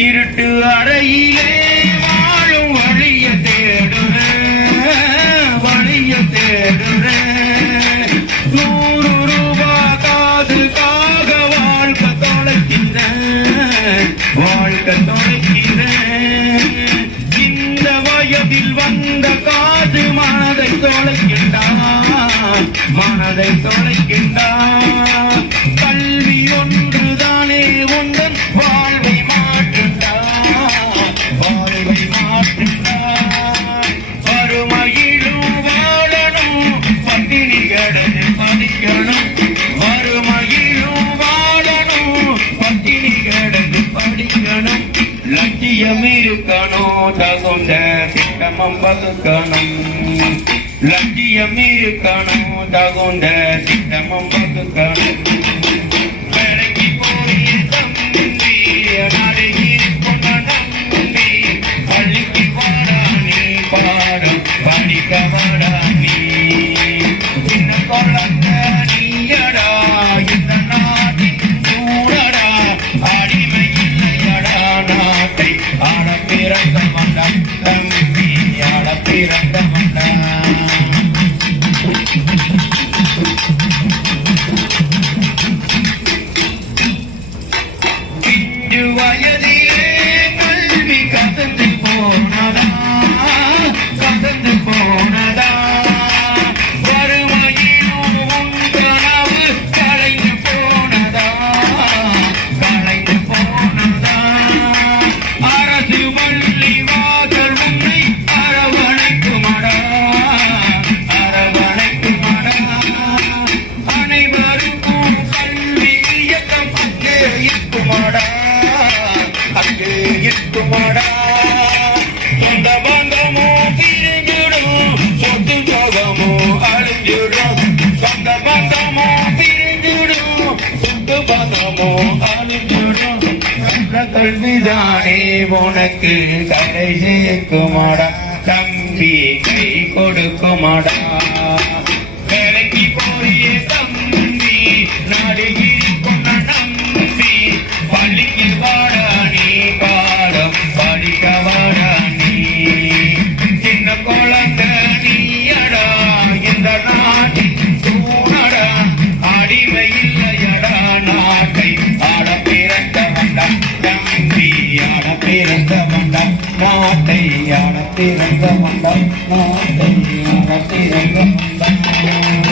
இருட்டு அறையிலே வாழும் வழிய தேடுற வழிய தேடுற. நூறு ரூபாய் காதுக்காக வாழ்க்கை தொலைக்கின்ற வாழ்க்கை தொலைக்கிற இந்த வயதில் வந்த காது மனதை தொலைக்கின்றான் மனதை தொலைக்கின்றான் திட்டம் இருக்கணும் தகுந்த திட்டமும் வகுக்கணும். லட்சியம் இருக்கணும் தகுந்த திட்டமும் வகுக்கணும். வேலைக்கு போய் தம்பி நாளைக்கு கொண்டாடி பள்ளிக்கு வாராணி Yeah. உலகமோ அழிஞ்சிடும் அந்த கல்விதானே உனக்கு கடை சேர்க்குமாடா. தம்பி கை கொடுக்குமாடா. வேலைக்கு போறிய தம்பி நாடுகி நாட்டை அடத்திறந்த மண்டம் நாட்டை அடத்திறந்த மண்டம்